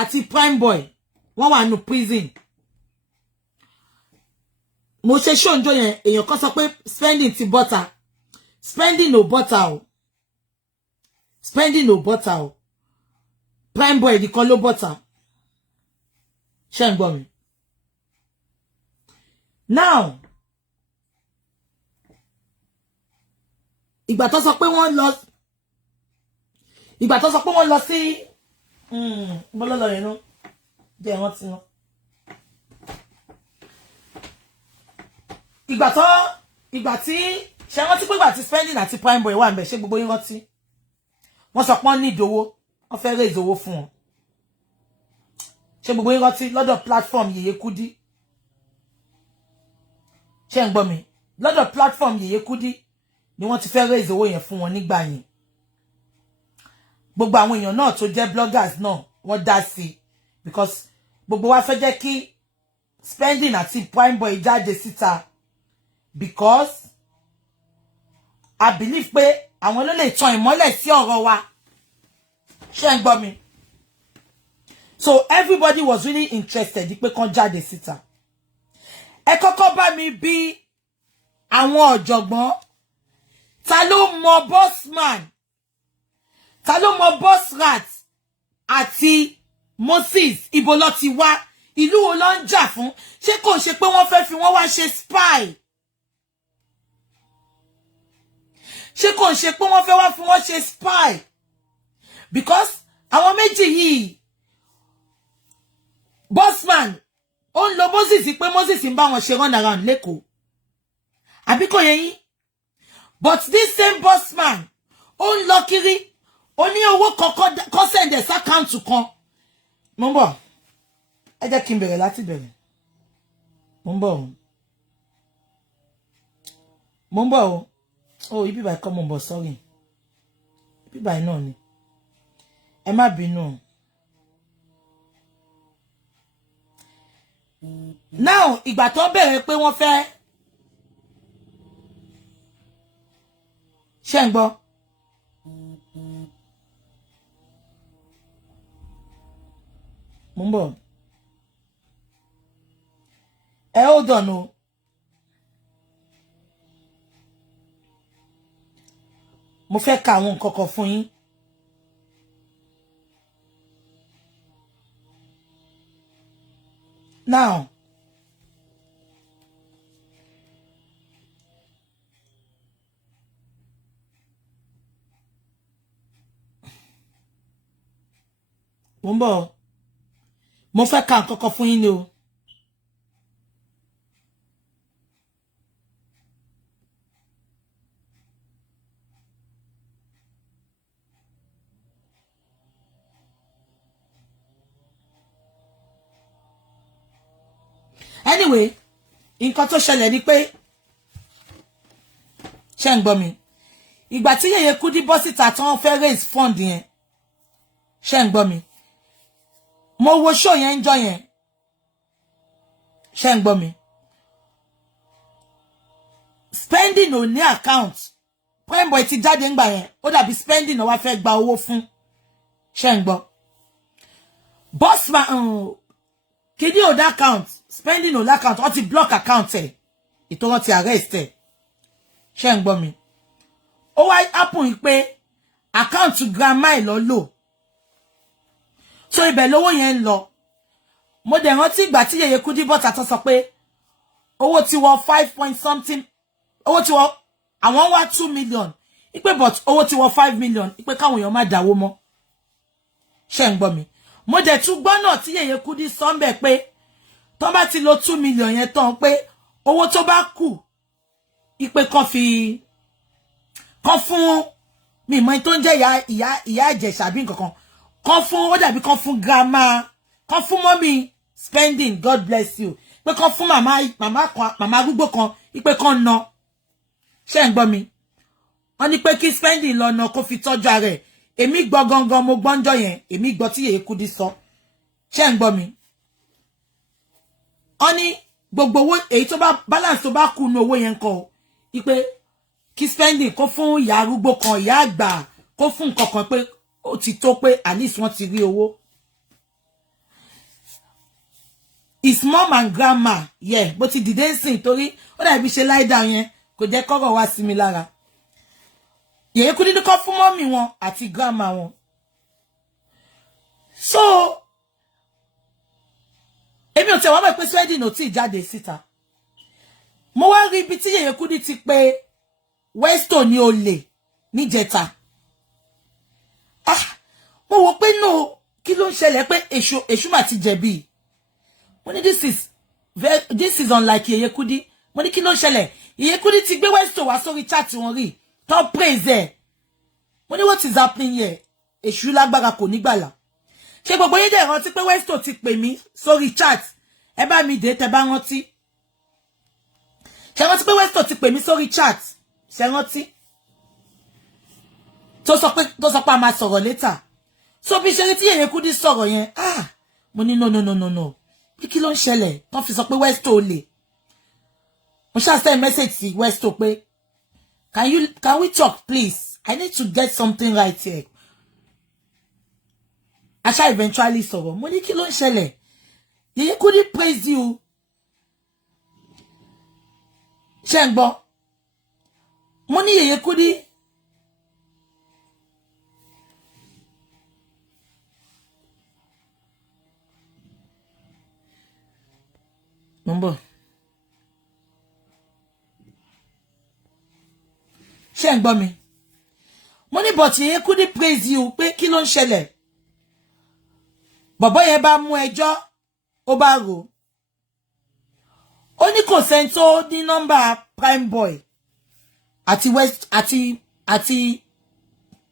àti prime boy wọ́n wà nínú prison. Mo ṣe show njo yẹn èyàn kan sọ pé spending ti butter. Spending no butter o. Spending no butter o. Prime boy di kan ló butter. Ṣé ń gbọ́ mi. Now ìgbà tó sọ pé wọ́n lọ sí bọ́lọ́lọ́ yẹn náà jẹ́ wọ́n ti wọ́n. Ìgbà tí ṣe wọ́n ti pé ìgbà tí spending àti prime boy wà ń bẹ̀ ṣe gbogbo yín rántí. Wọ́n sọ pé wọ́n need owó, wọ́n fẹ́ raise owó fún wọn. Ṣe gbogbo yín rántí lọ́dọ̀ platform Yeye Kudi. Ṣé ń gbọ́ mi? Lọ́dọ̀ platform Yeye Kudi ni wọ́n ti fẹ́ raise owó yẹn fún wọn nígbà yẹn. Gbogbo àwọn èèyàn náà tó jẹ́ bloggers náà wọ́n dá sí because gbogbo wa fẹ́ jẹ́ kí spending àti prime boy jáde síta because I believe pé àwọn ló lè tan ìmọ́lẹ̀ sí ọ̀rọ̀ wa. Ṣé ń gbọ́ mi? So everybody was really interested pé kán jáde síta. Ẹ kọ́kọ́ bá mi bí àwọn ọ̀jọ̀gbọ́n ta ló mọ Bossman, ta ló mọ Boss Rat àti Moses ibo ló ti wá, ìlú wo ló ń jà fún, ṣé kò ṣe pé wọ́n fẹ́ fi wọ́n wá ṣe spy, ṣé kò ṣe pé wọ́n fẹ́ wá fi wọ́n ṣe spy because àwọn méjì yìí Bossman ó ń lo Moses pé Moses ń bá wọn ṣe run around lẹ́kọ̀ọ́ àbí kò yé yín. But this same Bossman ó ń lọ kiri ó ní owó kọ́kọ́ send ẹ̀ sákàǹtù kan. Mo ń bọ̀ ẹ jẹ́ kí n bẹ̀rẹ̀ láti bẹ̀rẹ̀. Mo ń bọ̀ o. Oh, ibi báyìí kọ́ mo ń bọ̀, sorry. Ibi báyìí náà ni. Ẹ má bínú. Now ìgbà tó bẹ̀rẹ̀ pé wọ́n fẹ́ ṣé ń gbọ́. Mo ń bọ̀. Ẹ hold on o. Mo fẹ́ ka àwọn nǹkan kan fún yín. Now mo ń bọ̀. Mo fẹ́ ka nǹkan kan fún yín ni o. Anyway, nǹkan tó ṣẹlẹ̀ ni pé ṣé ń gbọ́ mi. Ìgbà tí Yeye Kudi bọ́ síta tí wọ́n fẹ́ raise fund yẹn. Ṣé ń gbọ́ mi. Mo wo show yẹn ńjọ́ yẹn. Ṣé ń gbọ́ mi. Spending ò ní account. Prime boy ti jáde ńgbà yẹn. Ó dàbí spending ó wá fẹ́ gba owó fún. Ṣé ń gbọ́. Bossman kidi ò dá account. Spending ò l'account. Wọ́n ti block account ẹ̀. Ìtò wọ́n ti arrest ẹ̀. Ṣé ń gbọ́ mi. Ó wá happen pé account grandma ẹ̀ lọ lò. So ibẹ̀ lówó yẹn ń lọ. Mo dẹ̀ rántí ìgbà tí Yeye Kudi bọ́ta tó sọ pé owó ti wọ 5 point something. Owó ti wọ àwọn wá 2 million. Ipe but owó ti wọ 5 million. Ipe káwọn èèyàn má dáwó mọ́. Ṣé ń gbọ́ mi. Mo dẹ̀ tún gbọ́ náà tí Yeye Kudi sọ ńbẹ̀ pé tó bá ti lo 2 million yẹn tán pé owó tó bá kù ipe kan fún mi mọ̀ tó ń jẹ́ ìyá Ìjẹ̀ṣà bí nǹkan kan. Kan fún ó dàbí kan fún grandma, kan fún mommy spending, God bless you. Pé kan fún màmá arúgbó kan ipe kan ná. Ṣé ń gbọ́ mi. Wọ́n ní pé kí spending lọ ná kó fi tọ́jú ara ẹ̀. Èmi gbọ́ gangan mo gbọ́njọ́ yẹn, èmi gbọ́ tí Yeye Kudi sọ. Ṣé ń gbọ́ mi. Wọ́n ní gbogbo owó èyí tó bá balance tó bá kù ní owó yẹn kọ́ ipe kí spending kó fún ìyá arúgbó kan, ìyá àgbà, kó fún nǹkan kan pé ó ti tó pé at least wọ́n ti rí owó. his mom and grandma, yeah, but he didn't sing torí ó dà bí ṣe lie down yẹn kò jẹ́ kọ́rọ̀ wá sí mi lára. Yeye Kudi ní kó fún mommy wọn àti grandma wọn. So èmi ò tẹ̀ wá mọ̀ pé wedding ò tí jáde síta. Mo wá rí ibi tí Yeye Kudi ti pè Westo ní olè níjẹta. Mo wò pé no, kí ló ń ṣẹlẹ̀ pé èṣù mà ti jẹ̀bi. Mo ní this is unlike Yeye Kudi. Mo ní kí ló ń ṣẹlẹ̀? Yeye Kudi ti gbé Westo wá sórí chat wọn rí. Top praise ẹ. Mo ní what is happening here? Èṣù lágbára kò ní gbàlà. Ṣé gbogbo yín dẹ̀ rántí pé Westo ti pè mí sórí chat? Ẹ bá mi dé tẹ́ bá rántí. Ṣé rántí pé Westo ti pè mí sórí chat? Ṣé rántí? Tó sọ pé a máa sọ̀rọ̀ later. So bí ṣe rí tí Yeye Kudi sọ̀rọ̀ yẹn, mo ní no. Bí kí ló ń ṣẹlẹ̀? Tán fi sọ pé Westo olè. Mo ṣá send message sí Westo pé can we talk please? I need to get something right here. I shall eventually sọ̀rọ̀. Mo ní kí ló ń ṣẹlẹ̀? Yeye Kudi praise you. Ṣé ń gbọ́? Mo ní Yeye Kudi. Number. Ṣé ń gbọ́ mi? Mo ní but Yeye Kudi praise you pé kí ló ń ṣẹlẹ̀? Bàbá yẹn bá mú ẹjọ́ ó bá rò. Ó ní kò sẹ́ni tó ní nọ́mbà prime boy àti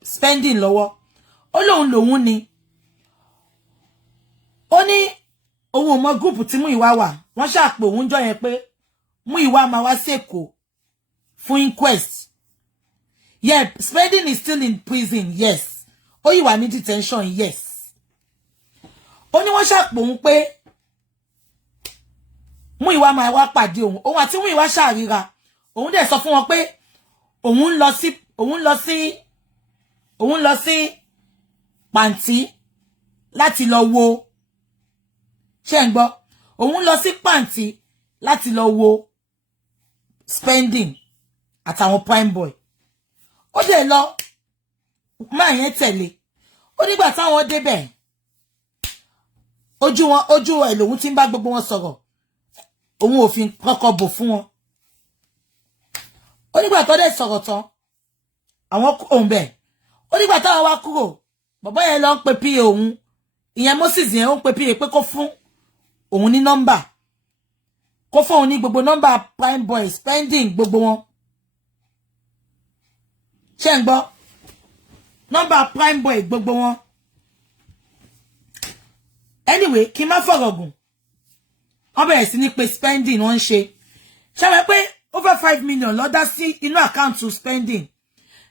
spending lọ́wọ́. Ó lòun ni. Ó ní òun ò mọ group tí Múyìwá wà. Wọ́n ṣàpè òun jọ yẹn pé Múyìwá máa wá sí Èkó fún inquest. Yeah, spending is still in prison, yes. Ó yìí wà ní detention, yes. Ó ní wọ́n ṣàpè òun pé Múyìwá máa wá pàdé òun. Òun àti Múyìwá ṣàríra. Òun dẹ̀ sọ fún wọn pé òun lọ sí pàǹtí láti lọ wo. Ṣé ń gbọ́? Òun lọ sí pàǹtí láti lọ wo spending àtàwọn prime boy. Ó dẹ̀ lọ máa yẹn tẹ̀lé. Ó nígbà táwọn débẹ̀ ojú ẹ̀ lòun ti ń bá gbogbo wọn sọ̀rọ̀. Òun ò fi kọ́kọ́ bò fún wọn. Ó nígbà tó dẹ̀ sọ̀rọ̀ tán àwọn òun bẹ̀. Ó nígbà táwọn wá kúrò bàbá yẹn lọ ń pe PA òun. Ìyẹn Moses yẹn ó ń pe PA pé kó fún òun ní nọ́mbà. Kó fún òun ní gbogbo nọ́mbà prime boy spending gbogbo wọn. Ṣé ń gbọ́? Nọ́mbà prime boy gbogbo wọn. Anyway, kí n má fọ̀rọ̀ gùn. Wọ́n bẹ̀rẹ̀ sí ní pé spending wọ́n ń ṣe. Ṣé wẹ́ pé over 5 million ló dá sí inú account to spending.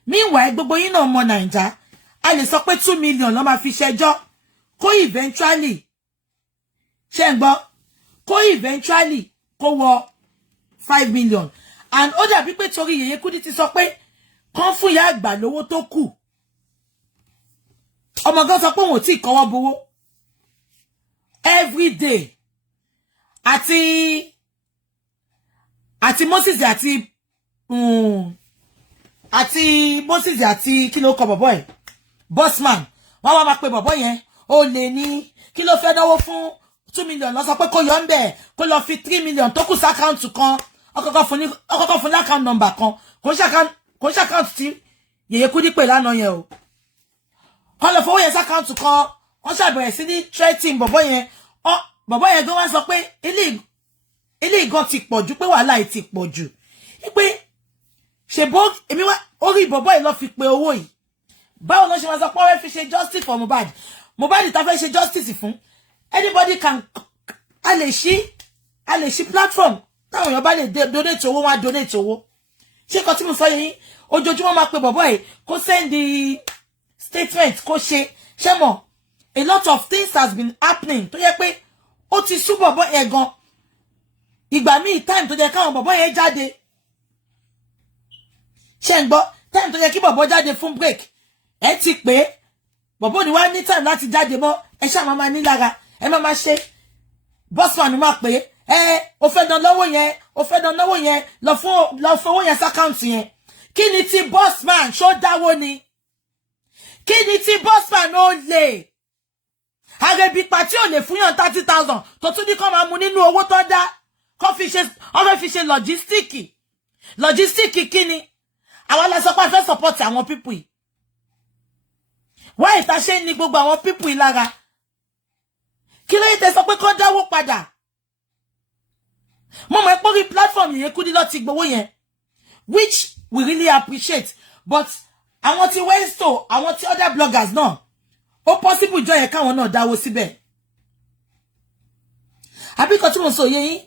Meanwhile, gbogbo yín náà mọ Naija. A lè sọ pé 2 million ló máa fi ṣẹjọ́. Kó eventually. Ṣé ń gbọ́? Kó eventually kó wọ 5 million. And ó dàbí pé torí Yeye Kudi ti sọ pé kàn fún ìyá àgbà lówó tó kù. Ọmọ gan sọ pé òun ò tí kọ́wọ́ bowó. Every day. Àti Moses àti kí ló kọ bọ̀bọ́ ẹ̀? Bossman. Wọ́n wá máa pe bọ̀bọ́ yẹn. Ó lè ní kí ló fẹ́ náwó fún 2 million lọ sọ pé kó yọ ńbẹ̀ kó lọ fi 3 million tó kù sí account kan. Ọkọ̀kọ̀ fún account number kan. Kò ṣe account tí Yeye Kudi pè lánàá yẹn o. Kó lọ fowó yẹn sí account kan. Wọ́n ṣàbẹ̀rẹ̀ sí ní threatening bọ̀bọ́ yẹn. Bọ̀bọ́ yẹn gan wá sọ pé ilé ìgan ti pọ̀ jù pé wàhálà ti pọ̀ jù. Pé ṣèbó èmi wá orí bọ̀bọ́ yìí lọ fi pe owó yìí. Báwo ló ṣe máa sọ pé wọ́n fi ṣe justice for Mohbad? Mohbad ta fẹ́ ṣe justice fún. Anybody can a lè ṣí platform táwọn èèyàn bá lè donate owó wá donate owó. Ṣé nǹkan tí mo sọ yìí ojoojúmọ́ máa pe bọ̀bọ́ yìí kó send the statement kó ṣe mọ̀ a lot of things has been happening tó yẹ pé ó ti sú bọ̀bọ́ yẹn gan. Ìgbà míì time tó yẹ káwọn bọ̀bọ́ yẹn jáde. Ṣé ń gbọ́ time tó yẹ kí bọ̀bọ́ jáde fún break. Ẹ ti pé bọ̀bọ́ ni wá ní time láti jáde mọ́ ẹ ṣáà máa ní lára ẹ máa ṣe Bossman má pé ó fẹ́ dán lọ́wọ́ yẹn lọ fowó yẹn s'account yẹn. Kí ni ti Bossman ṣó dáwó ni? Kí ni ti Bossman ó lè? Àrẹ̀bí pàtí ò lè fún yàn 30,000 tó tún ní kó máa mú nínú owó tó dá. Kó fi ṣe logistic. Logistic kí ni? Àwọn la sọ pé fẹ́ support àwọn people yìí. Why ta ṣe ní gbogbo àwọn people yìí lára? Kí ló yẹ tẹ́ sọ pé kó dáwó padà? Mo mọ̀ pé orí platform yẹn Kudi lọ ti gbowó yẹn, which we really appreciate. But àwọn tí Westo, àwọn tí other bloggers náà, ó possible jọ yẹn káwọn náà dáwó síbẹ̀. Àbí kò tí mo sọ yé yín.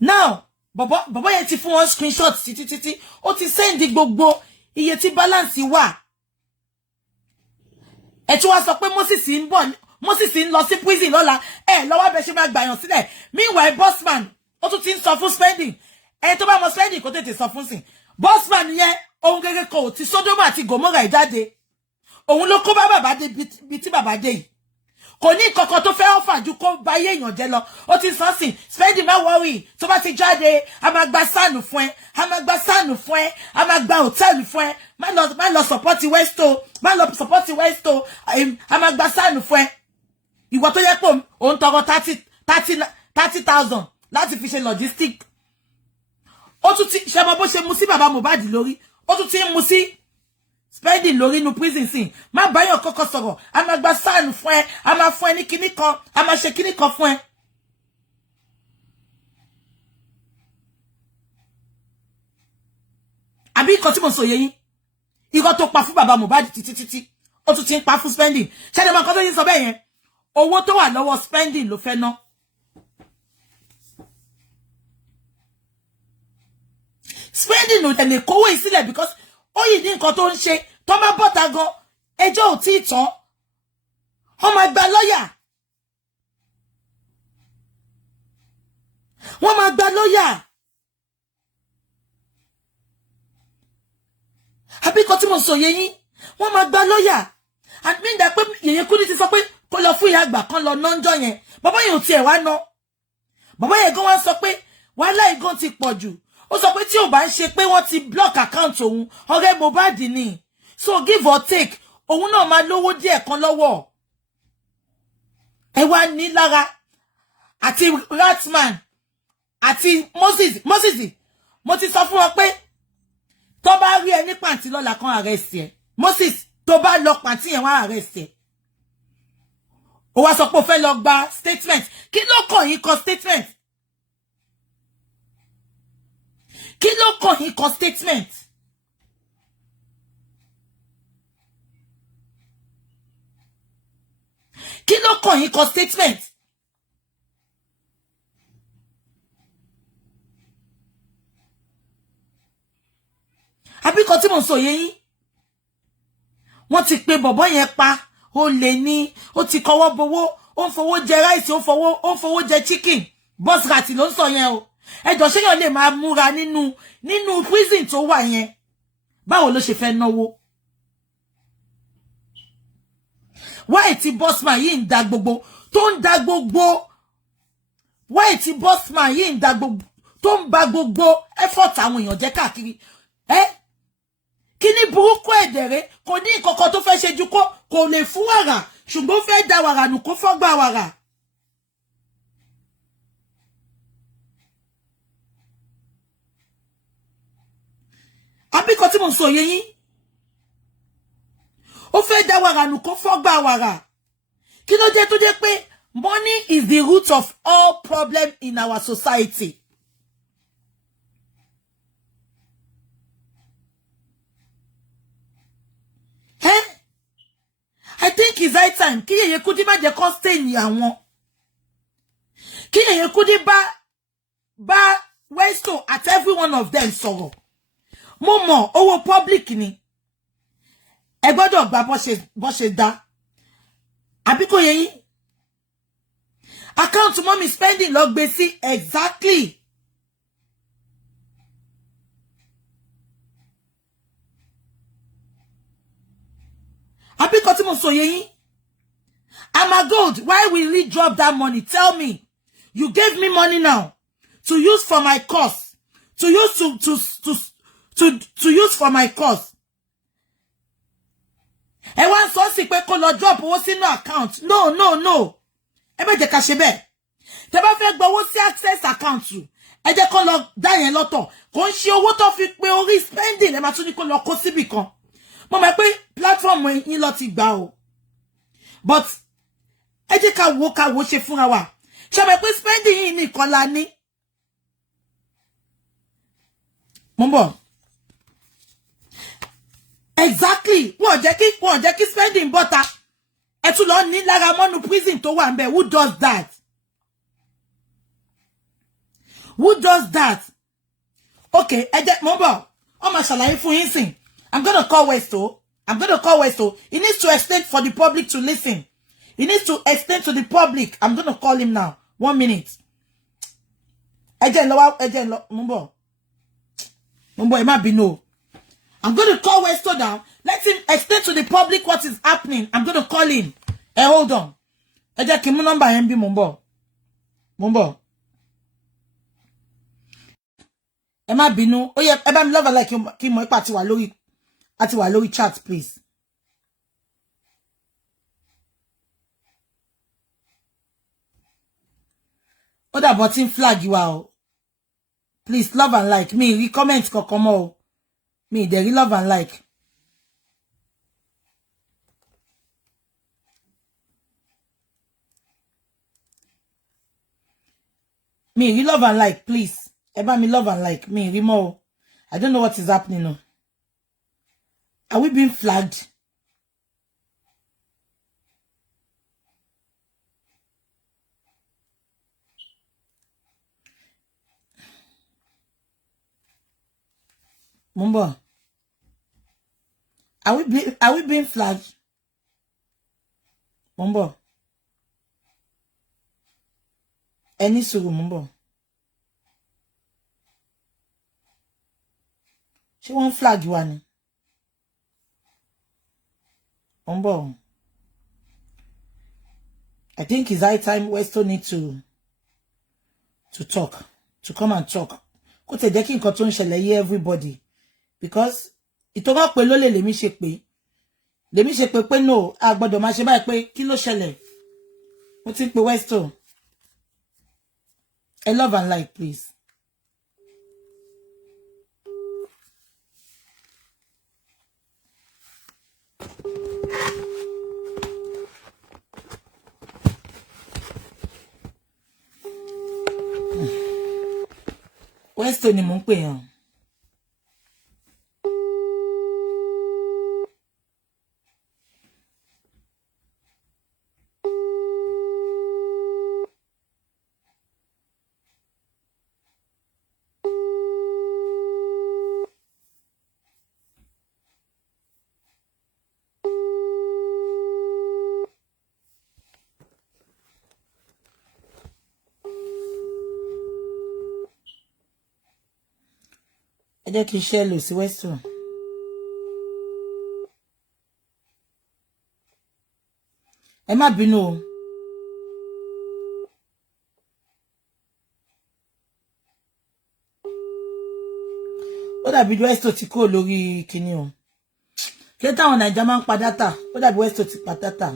Now, bàbá yẹn ti fún wọn screenshot títí. Ó ti send gbogbo iye tí balance wà. Ẹ tí wá sọ pé Moses ń lọ sí prison lọ́la. Lọ́wọ́ bẹ ṣe máa gbàyàn sílẹ̀. Meanwhile, Bossman, ó tún ti ń sọ fún spending. Tó bá mọ spending kó tètè sọ fún sí. Bossman yẹn, ohun gẹ́gẹ́ kò tí Sodoma àti Gomorrah jáde. Òun ló kó bá bàbá dé bí tí bàbá dé yìí. Kò ní kankan tó fẹ́ offer ju kó bá yé èèyàn jẹ́ lọ. Ó ti sọ sí, spending má worry. Tó bá ti jáde, a máa gba sáànù fún ẹ. A máa gba sáànù fún ẹ. A máa gba hòtẹ́ẹ̀lì fún ẹ. Má lọ support Westo. Má lọ support Westo. A máa gba sáànù fún ẹ. Ìwọ tó yẹ pé òun tọrọ 30,000 láti fi ṣe logistic. Ó tún ti ṣe mọ bó ṣe mú sí bàbá Mohbad lórí. Ó tún ti ń mú sí spending lórí inú prison sin. Má báyọ̀ kọ́kọ́ sọ̀rọ̀. A máa gba sáànù fún ẹ. A máa fún ẹ ní kinní kan. A máa ṣe kinní kan fún ẹ. Àbí nǹkan tí mo sọ yé yín. Irọ́ tó pa fún bàbá Mohbad títí. Ó tún ti ń pa fún spending. Ṣé ẹni mọ nǹkan tó yín sọ bẹ́ẹ̀ yẹn? Owó tó wà lọ́wọ́ spending ló fẹ́ ná. Spending ló tẹ̀lé kówó ìsílẹ̀ because ó yìí ní nǹkan tó ń ṣe tó máa bọ́ta gan ẹjọ́ ò tí ì tán. Wọ́n máa gba lọ́yà. Wọ́n máa gba lọ́yà. Àbí nǹkan tí mo sọ yé yín. Wọ́n máa gba lọ́yà. Admin dà pé Yèyé Kudi ti sọ pé kó lọ fún ìyá àgbà kan lọ nọ́njọ́ yẹn. Bàbá yẹn ò tiẹ̀ wá ná. Bàbá yẹn gan wá sọ pé wàhálà ìgan ti pọ̀ jù. Ó sọ pé tí ò bá ń ṣe pé wọ́n ti block account òun, ọ̀rẹ́ Mohbad ni. So give or take, òun náà máa lówó díẹ̀ kan lọ́wọ́. Ẹ wá ní lára àti Ratman àti Moses. Mo ti sọ fún wọn pé tó bá rí ẹ ní pàǹtí lọ́la kan arrest ẹ. Moses, tó bá lọ pàǹtí yẹn wá arrest ẹ. Ó wá sọ pé ó fẹ́ lọ gba statement. Kí ló kàn yín kọ statement? Kí ló kàn yín kọ statement? Kí ló kàn yín kọ statement? Àbí kan tí mo sọ yé yín. Wọ́n ti pe bọ̀bọ́ yẹn pa. Ó lè ní, ó ti kọwọ́ bowó, ó ń fowó jẹ rice, ó ń fowó jẹ chicken. Boss rat ló ń sọ yẹn o. Ẹjọ́ ṣé yàn lè máa múra nínú prison tó wà yẹn. Báwo ló ṣe fẹ́ náwó? Why tí Bossman yìí ń da gbogbo, tó ń da gbogbo. Why tí Bossman yìí ń da gbogbo, tó ń ba gbogbo effort àwọn èèyàn jẹ́ káàkiri. Kíní burúkú ẹ̀dẹ̀rẹ́ kò ní ìkọ̀kọ̀ tó fẹ́ ṣe ju kò lè fún wàrà ṣùgbọ́n fẹ́ da wàrà nù kó fọ́gbà wàrà. Àbíkọ́ tí mo sọ yé yín. Ó fẹ́ da wàrà nù kó fọ́gbà wàrà. Kí ló jẹ́ tó jẹ́ pé money is the root of all problems in our society. I think it's high time kí Yèyé Kudi má jẹ́ kó stay ní àwọn. Kí Yèyé Kudi bá Westo at every one of them sọ̀rọ̀. Mo mọ̀ owó public ni. Ẹ gbọ́dọ̀ gba bó ṣe dá. Àbí kò yé yín. Account mommy spending lọ gbé sí exactly. Àbí kò tí mo sọ yé yín. Mama Gold, why will we drop that money? Tell me. You gave me money now to use for my course. To use to use for my course. I want so sick pe ko lo drop owó sínú account. No. E be je ka se be. Tẹ́ bá fẹ́ gba owó sí access account. Ẹ jẹ́ kó lọ dá yẹn lọ́tọ̀. Kò ń ṣe owó tó fi pé orí spending ẹ máa tún ní kó lọ kó síbì kan. Mo mọ̀ pé platform yín lọ ti gbà o. But ẹ jẹ́ ká wo ṣe fúnra wa. Ṣé mọ̀ pé spending yín nìkan la ní. Mo bọ̀. Exactly. Wọ́n jẹ́ kí spending bọ́ta. Ẹ tún lọ ní lára mọ́nú prison tó wà ńbẹ̀. Who does that? Who does that? Okay, ẹ jẹ́ mo bọ̀. Ó máa ṣàlàyé fún yín sìn. I'm going to call Westo. He needs to explain for the public to listen. He needs to explain to the public. I'm going to call him now. 1 minute. Mumbo, it might be no. I'm going to call Westo down. Let him explain to the public what is happening. I'm going to call him. Hey, hold on. Kimu number MB Mumbo. It might be no. Oh yeah, I'm love like Kimo Ati wa lórí chat, please. Other button flag you out. Please love and like me. Comment kokomo. Me there love and like. Me love and like, please. Eba me love and like me Remo. I don't know what is happening now. Are we being flagged? Mumbo, are we being flagged? Mumbo, any suru Mumbo. She won't flag you, Annie. Mumbo, I think it's high time Westo need to talk, to come and talk. Ko te jẹ́ kí nǹkan tó ń ṣẹlẹ̀ yé everybody. Because ito ma pe lo le lèmi ṣe pé no a gbọ́dọ̀ máa ṣe báyìí pé kí ló ṣẹlẹ̀. Mo ti pe Westo. I love and like, please. Westo ni mo ń pè yàn. Ẹ jẹ́ kí n share lò sí Westo. Ẹ má bínú o. Ó dàbí Westo ti kó lórí kíní o. Kí táwọn Naija máa ń pa data. Ó dàbí Westo ti pa data.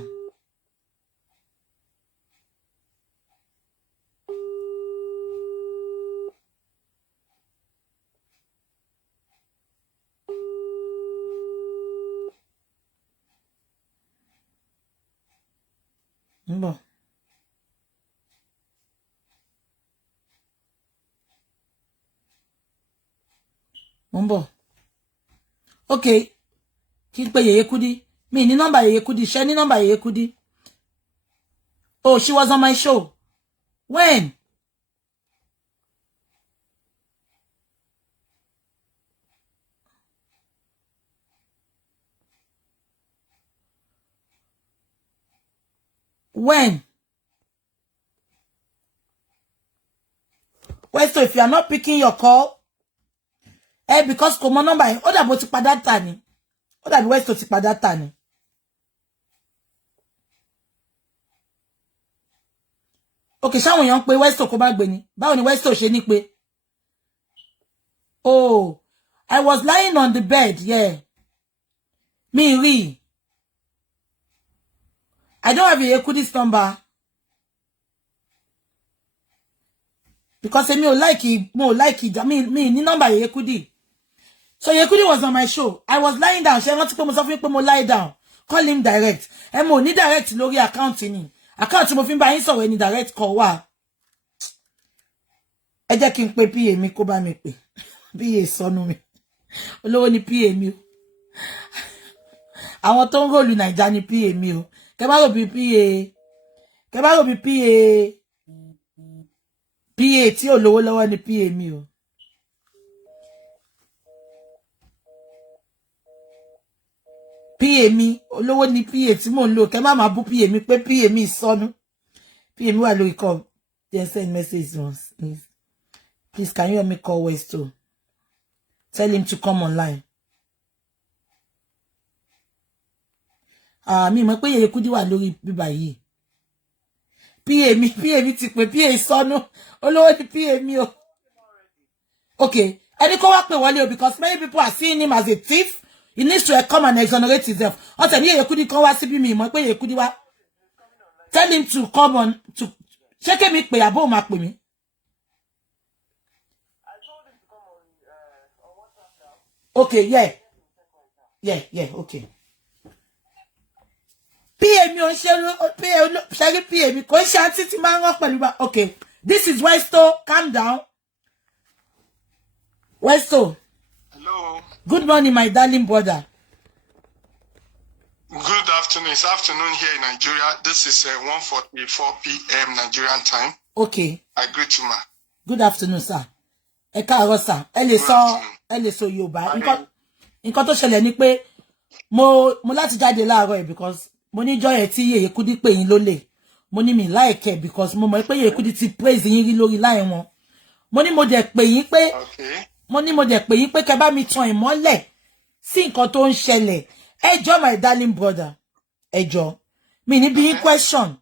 Mbo. Okay. Kí n pe Yeye Kudi. Mi ní number Yeye Kudi. Ṣé ní number Yeye Kudi? Oh, she was on my show. When? When? Westo, if you are not picking your call, because come on number, ó dàbí ó ti pa data ni. Ó dàbí Westo ti pa data ni. Okay, ṣáwọn èèyàn pé Westo kó bá gbé ni. Báwo ni Westo ṣe ní pé? Oh, I was lying on the bed, yeah. Me rí. I don't have a Yekudi's number. Because me like it, me ni number Yekudi. So Yekudi was on my show. I was lying down. She want to put myself in lie down. Call him direct. Mo ni direct lórí account ni. Account mo fi ń bá yín sọ̀rọ̀ ni direct call wá. Ẹ jẹ́ kí n pe PA mi kó bá mi pè. PA sọnù mi. Olówó ni PA mi o. Àwọn tó ń ròlù Naija ni PA mi o. Kẹ́ bá rò bí PA tí ò lówó lọ́wọ́ ni PA mi o. PA mi olówó ni PA tí mò ń lò. Kẹ́ má máa bú PA mi pé PA mi sọnù. PA mi wà lórí call. Then send message once. Please, can you help me call Westo? Tell him to come online. Mi mọ̀ pé Yekudi wà lórí bíbá yìí. PA mi ti pè PA sọnù. Olówó ni PA mi o. Okay. Ẹni kó wá pè wọlé o because many people are seeing him as a thief. He needs to come and exonerate himself. Ọ̀tẹ̀ ní Yekudi kan wá síbí mi mọ̀ pé Yekudi wá. Tell him to come on to check me pè àbó máa pè mí. Okay, yeah, okay. PA mi on share PA mi kò ṣe àǹtí tí máa ń rán pẹ̀lú bá. Okay, this is Westo. Calm down. Westo. Hello. Good morning, my darling brother. Good afternoon. It's afternoon here in Nigeria. This is 1:44 p.m. Nigerian time. Okay. I greet you, ma. Good afternoon, sir. Ẹ káàárọ̀ sir. Ẹ lè sọ Yorùbá. Nǹkan tó ṣẹlẹ̀ ni pé mo láti jáde láàárọ̀ because mo ní joy tí Yekudi pè yín lólè. Mo ní mi like because mo mọ̀ pé Yekudi ti praise yín rí lórí line wọn. Mo ní mo dẹ̀ pè yín pé kẹ́ bá mi tan ìmọ́lẹ̀ sí nǹkan tó ń ṣẹlẹ̀. Ẹ jọ̀ọ́ my darling brother. Ẹ jọ̀ọ́. Mi ní bí question.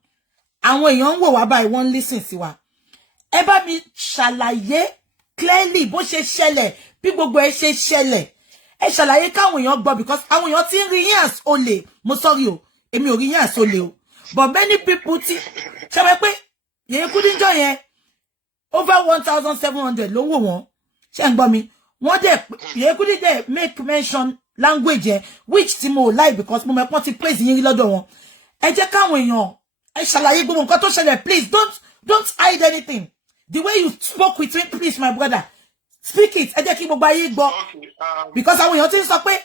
Àwọn èèyàn ń wò wá báyìí wọ́n listen sí wa. Ẹ bá mi ṣàlàyé clearly bó ṣe ṣẹlẹ̀ bí gbogbo ẹ ṣe ṣẹlẹ̀. Ẹ ṣàlàyé káwọn èèyàn gbọ́ because àwọn èèyàn ti ń rí yín as olè. Mo sorry o. Èmi ò rí yín as olè o. But many people ti ṣe wẹ́ pé Yekudi ńjọ́ yẹn over 1,700 ló wò wọ́n. Ṣé ń gbọ́ mi? Wọ́n dẹ̀ Yekudi dẹ̀ make mention language yẹn which tí mo like because mo mọ̀ pé wọ́n ti praise yín rí lọ́dọ̀ wọn. Ẹ jẹ́ káwọn èèyàn ẹ ṣàlàyé gbogbo nǹkan tó ṣẹlẹ̀ please don't hide anything. The way you spoke with me, please, my brother. Speak it. Ẹ jẹ́ kí gbogbo ayé gbọ́. Because àwọn èèyàn ti ń sọ pé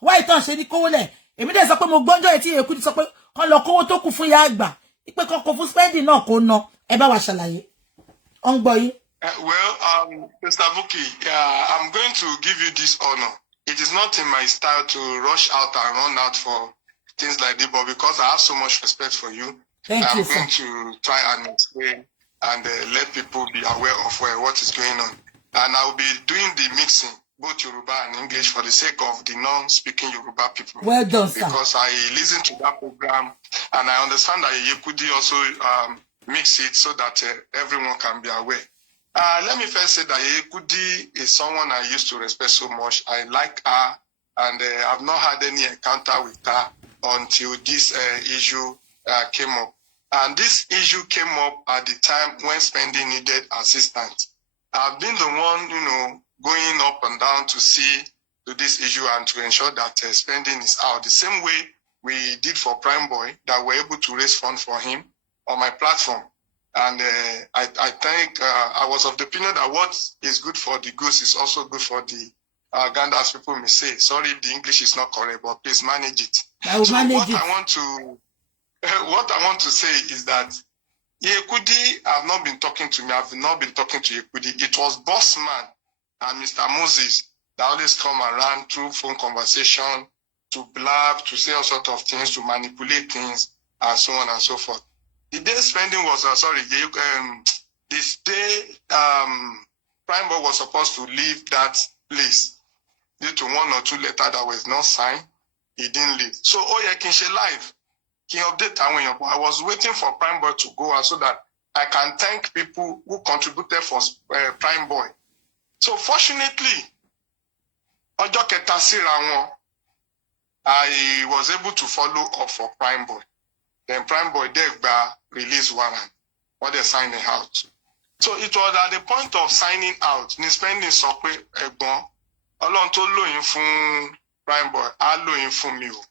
why ìtàn ṣe ní kówó lẹ̀. Èmi dẹ̀ sọ pé mo gbọ́njọ́ etí Yekudi sọ pé kán lọ kówó tó kù fún ìyá àgbà. Ìpè kan kò fún spending náà kò ná. Ẹ bá wa ṣàlàyé. Ó ń gbọ́ yín. Well, Mr. Buki, I'm going to give you this honor. It is not in my style to rush out and run out for things like this, but because I have so much respect for you, I'm going to try and explain and let people be aware of what is going on. And I will be doing the mixing, both Yoruba and English, for the sake of the non-speaking Yoruba people. Well done, sir. Because I listen to that program, and I understand that Yekudi also mix it so that everyone can be aware. Let me first say that Yekudi is someone I used to respect so much. I like her, and I've not had any encounter with her until this issue came up. And this issue came up at the time when Spending needed assistance. I've been the one, going up and down to see to this issue and to ensure that Spending is out. The same way we did for Prime Boy, that we're able to raise funds for him on my platform. And I think I was of the opinion that what is good for the goose is also good for the gander, as people may say. Sorry if the English is not correct, but please manage it. What I want to say is that Yekudi have not been talking to me. I've not been talking to Yekudi. It was Bossman and Mr. Moses that always come around through phone conversation to blab, to say all sorts of things, to manipulate things, and so on and so forth. The day Spending was, this day Prime Boy was supposed to leave that place due to 1 or 2 letters that was not signed. He didn't leave. So, Kinshé live. He update. I was waiting for Prime Boy to go so that I can thank people who contributed for Prime Boy. So fortunately, ọjọ́ kẹta síra wọn, I was able to follow up for Prime Boy. Then Prime Boy dẹ̀ gba release warrant. What they sign it out. So it was at the point of signing out, ni Spending sọ pé ẹ̀gbọ́n Ọlọ́run tó lóyún fún Prime Boy, á lóyún fún mi o.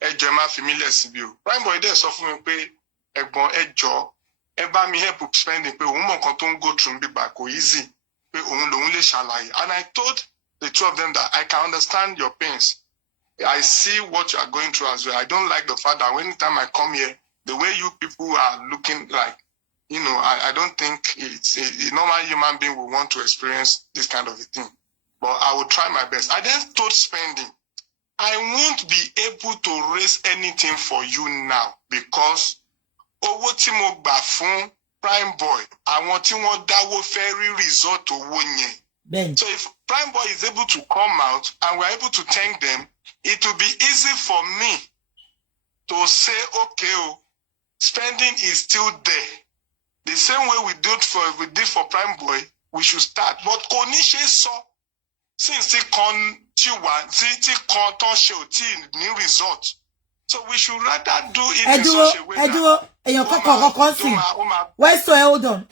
Ẹ jọ̀ọ́ má fi mí lẹ̀ síbí o. Prime Boy dẹ̀ sọ fún mi pé ẹ̀gbọ́n ẹ jọ̀ọ́ ẹ bá mi help Spending pé òun mọ nǹkan tó ń go through bíbá kò easy pé òun lòun lè ṣàlàyé. And I told the two of them that I can understand your pains. I see what you are going through as well. I don't like the fact that anytime I come here, the way you people are looking like, I don't think it's a normal human being will want to experience this kind of a thing. But I will try my best. I then told Spending, I won't be able to raise anything for you now because owó tí mo gbà fún Prime Boy, àwọn tí wọ́n dáwó fẹ́ rí result owó yẹn. So if Prime Boy is able to come out and we're able to thank them, it will be easy for me to say, okay, Spending is still there. The same way we did for Prime Boy, we should start. But kò ní ṣe sọ since tí kan tí wà tí kan tó ṣe ò tí ní result. So we should rather do it in such a way that hold on.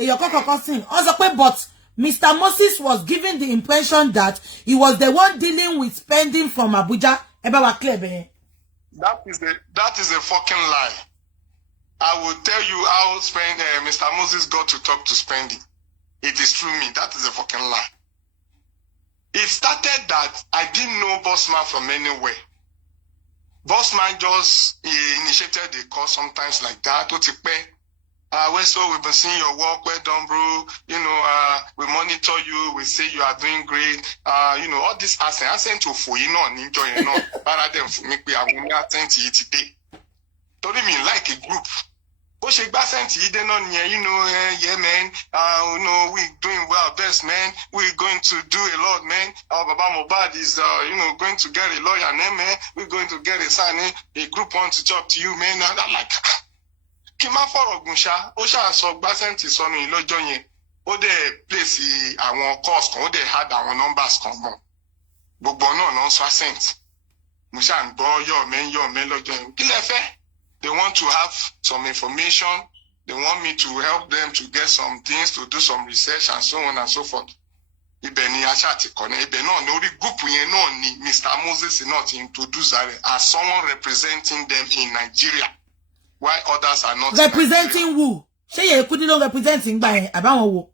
But Mr. Moses was given the impression that he was the one dealing with Spending from Abuja. That is a fucking lie. I will tell you how Mr. Moses got to talk to Spending. It is through me. That is a fucking lie. It started that I didn't know Bossman from anywhere. Bossman just initiated the call sometimes like that. We've been seeing your work, well done, bro. We monitor you, we say you are doing great. All this accent to for enjoy rather than for me, I will not attend to it today. Told me like a group. But she sent yeah, man. We're doing well, best, man. We're going to do a lot, man. Our Baba Mobad is, going to get a lawyer, man. We're going to get a sign. A group wants to talk to you, man. And I'm like, Kima for Ogusha, Osha so Basenti son in Lojoye. O de place our cost, o de had our numbers come on. But no, so sent. Musha and Bo, your man, Lojoye. Kilefe. They want to have some information. They want me to help them to get some things, to do some research and so on and so forth. Ibeni Ashati Kone, Ibeno, no group ni Mr. Moses is not introduced as someone representing them in Nigeria. Why others are not representing who? Say you could not representing by about who?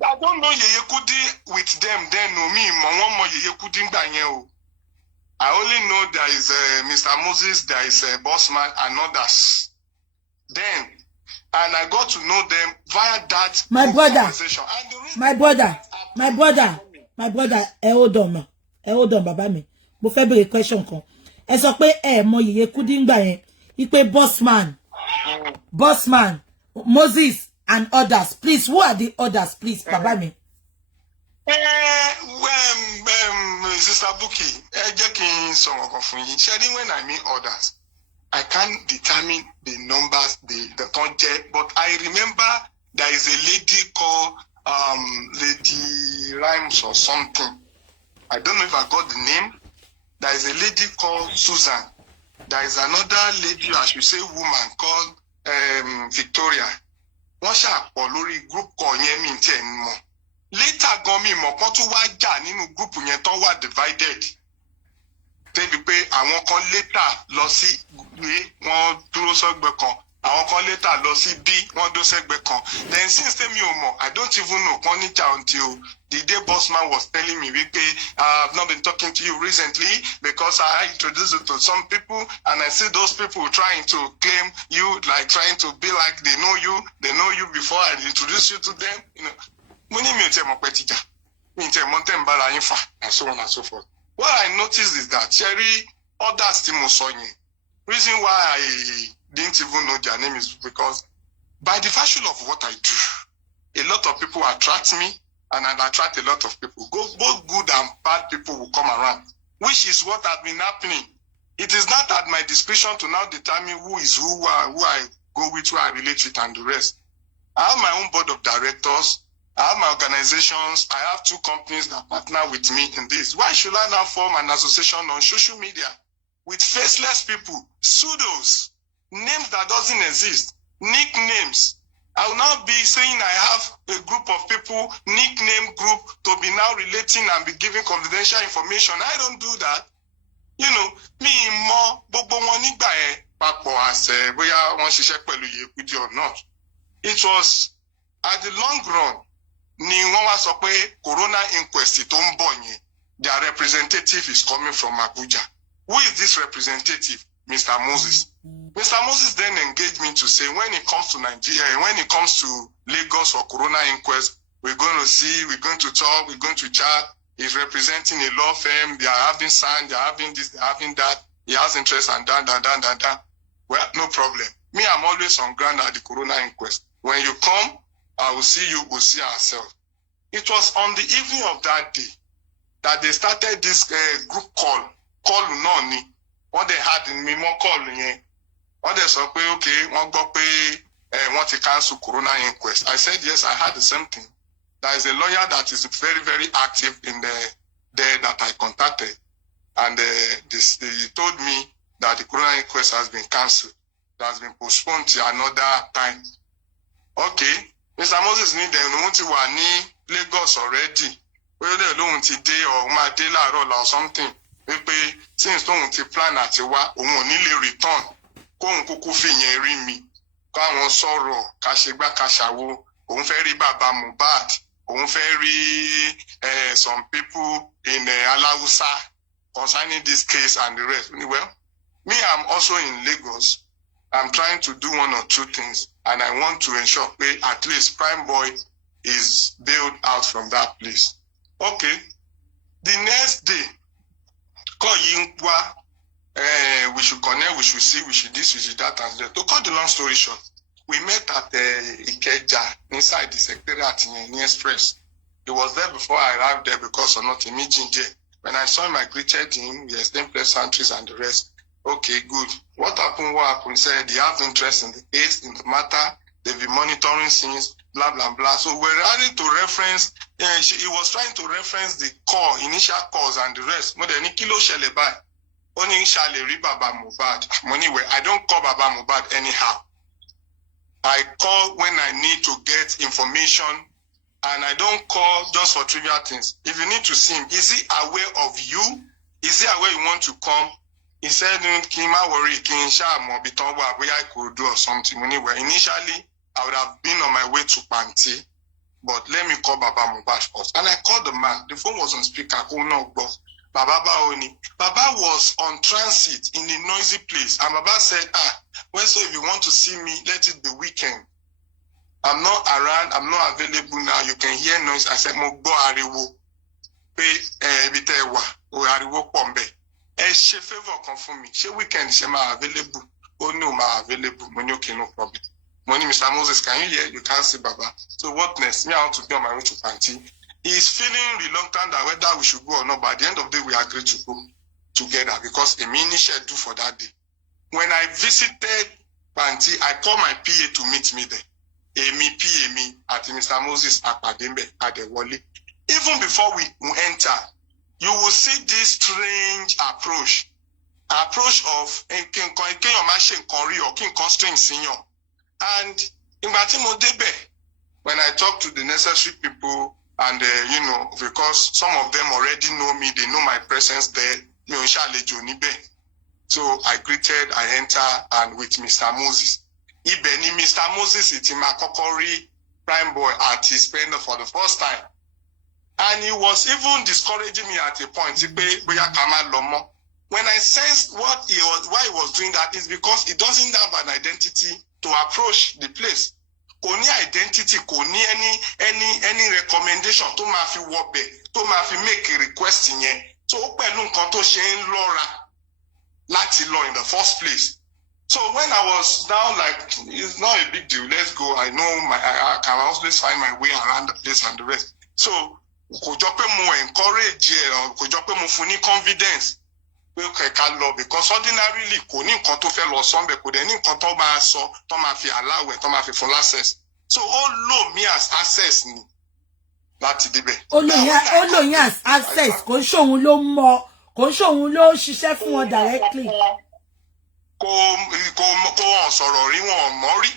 I don't know Yekudi with them, then no me, Mama Yekudi by. I only know there is Mr. Moses, there is Bossman and others. Then, and I got to know them via that conversation. My brother, hold on, Baba mi. Mo fẹ́ béèrè question kan. Ẹ sọ pé mo yeye kudi ngba yẹn. Ipe Bossman, Moses and others. Please, who are the others, please, Baba mi? Sister Buki, when I mean others, I can't determine the numbers, the content, but I remember there is a lady called Lady Rhymes or something. I don't know if I got the name. There is a lady called Susan. There is another lady, I should say woman, called Victoria. One shall Olori group called Yemi anymore. Later gomi mo kan tún wá jà nínú group yẹn tán wà divided. Tẹ́bi pé àwọn kan later lọ sí A, wọ́n dúró sẹ́gbẹ̀ kan. Àwọn kan later lọ sí B, wọ́n dúró sẹ́gbẹ̀ kan. Then since tèmi ò mọ̀, I don't even know kan níjà until the day Bossman was telling me wípé I've not been talking to you recently because I introduced you to some people and I see those people trying to claim you, like trying to be like they know you before I introduce you to them, and so on and so forth. What I noticed is that Cherry, others Timosonye, reason why I didn't even know their name is because by the virtue of what I do, a lot of people attract me and I attract a lot of people. Both good and bad people will come around, which is what has been happening. It is not at my discretion to now determine who is who I go with, who I relate with and the rest. I have my own board of directors. I have my organizations. I have 2 companies that partner with me in this. Why should I now form an association on social media with faceless people, pseudos, names that doesn't exist, nicknames? I will now be saying I have a group of people, nickname group, to be now relating and be giving confidential information. I don't do that. You know, me more gbogbo wọn nígbà ẹ papọ̀ as bóyá wọ́n ṣiṣẹ́ pẹ̀lú Yekudi or not. It was at the long run ni wọ́n wá sọ pé corona inquest tó ń bọ̀ yẹn, their representative is coming from Abuja. Who is this representative? Mr. Moses. Mr. Moses then engaged me to say, when it comes to Nigeria, when it comes to Lagos or corona inquest, we're going to see, we're going to talk, we're going to chat. He's representing a law firm. They are having sign, they are having this, they are having that. He has interest and that. Well, no problem. Me, I'm always on ground at the corona inquest. When you come, I will see you, we'll see ourselves. It was on the evening of that day that they started this group call Noni. What they had in me more call what they said, okay, one go pay want to cancel corona inquest. I said yes, I had the same thing. There is a lawyer that is very, very active in there that I contacted, and he told me that the corona inquest has been cancelled. It has been postponed to another time. Okay, Mr. Moses need them to wani Lagos already. Well, they don't today or my day or something. Since don't plan at a wa, return. Kóhun kúkú fi yẹn rí mi, káwọn sọ̀rọ̀ kàṣegbá kàṣàwo, òun fẹ́ rí bàbá Mohbad, òun fẹ́ rí some people in Alausa concerning this case and the rest. Well, me, I'm also in Lagos. I'm trying to do 1 or 2 things, and I want to ensure that at least Prime Boy is bailed out from that place. Okay. The next day, call Yinkwa. We should connect, we should see, we should this, we should that, and that. To cut the long story short, we met at Ikeja inside the secretariat in the Express. He was there before I arrived there because of not immediately. When I saw him, I greeted him. We explained pleasantries and the rest. Okay, good. What happened? What happened? He said he has interest in the case, in the matter. They'll be monitoring things, blah, blah, blah. So we're ready to reference. He was trying to reference the call, initial calls and the rest. More than kilo shelebai. Only shall Baba Mohbad. Anyway, I don't call Baba Mohbad anyhow. I call when I need to get information, and I don't call just for trivial things. If you need to see him, is he aware of you? Is he aware you want to come? He said, Kima worry, Kinsha, Mobitonwa, where I could do or something. Anyway, initially, I would have been on my way to Panti, but let me call Baba Mohbad first. And I called the man. The phone was on speaker. Oh no, boss. Baba Baoni. Baba was on transit in a noisy place. And Baba said, well, so if you want to see me, let it be weekend. I'm not around, I'm not available now. You can hear noise. I said, Mogbo Ariwo. Pe bitewa. O Ariwo Pombe. She favor come for me. She weekend, she ma available. Oh no, ma available. Money, okay, no problem. Money, Mr. Moses, can you hear? You can't see Baba. So what next? Me, I want to be on my way to Panti. He's feeling reluctant that whether we should go or not, but at the end of the day, we agreed to go together because a mini schedule for that day. When I visited Panti, I called my PA to meet me there. PA at Mr. Moses Akadembe at the Wally. Even before we enter, you will see this strange approach of and when I talk to the necessary people, and because some of them already know me, they know my presence there. So I greeted, I entered, and with Mr. Moses. Ibeni Mr. Moses Itimakokori Prime Boy artist for the first time. And he was even discouraging me at a point. When I sensed why he was doing that is because he doesn't have an identity to approach the place. Kò ní identity, kò ní any recommendation tó máa fi wọbẹ̀, tó máa fi make a request yẹn. So ó pẹ̀lú nǹkan tó ṣe ń lọ́ra láti lọ in the first place. So when I was down, like, it's not a big deal, let's go. I know I can always find my way around the place and the rest. So kò jọ pé mo encourage ẹ, kò jọ pé mo fún ní confidence. Because ordinarily kò ní nǹkan tó fẹ́ lọ sọ́nbẹ̀, kò dẹ̀ ní nǹkan tó máa sọ tó máa fi allow ẹ̀ tó máa fi full access. So all low me as access ni láti débẹ̀. Ó lò yín as access kò ṣòun ló mọ̀, kò ṣòun ló ṣiṣẹ́ fún wọn directly. Kò sọ̀rọ̀ rí wọn mọ̀ rí.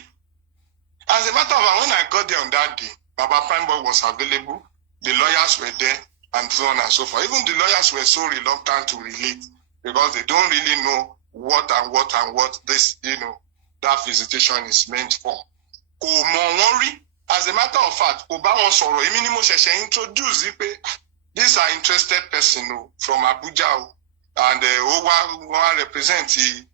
As a matter of fact, when I got there on that day, Baba Prime Boy was available, the lawyers were there, and so on and so forth. Even the lawyers were so reluctant to relate because they don't really know what this, that visitation is meant for. Kò mọ̀ wọ́n rí. As a matter of fact, kò bá wọn sọ̀rọ̀, èmi ni mo ṣẹ̀ṣẹ̀ introduce pé these are interested person from Abuja and ó wá represent the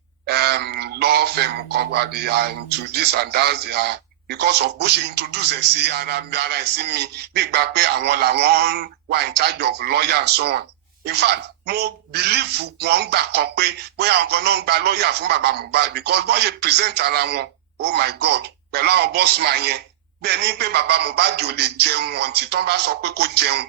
law firm and to this and that they are because of bó ṣe introduce ẹ̀ sí ara ẹ̀ sí mi bí gbà pé àwọn làwọn wà in charge of lawyer and so on. In fact, mo believe wọn gbà kan pé bóyá àwọn kan náà ń gba lawyer fún bàbá Mohbad because bọ́n ṣe present ara wọn, oh my God, pẹ̀lú àwọn Bossman yẹn bẹ́ẹ̀ ni pé bàbá Mohbad ò lè jẹun ọ̀ǹtì tán bá sọ pé kó jẹun.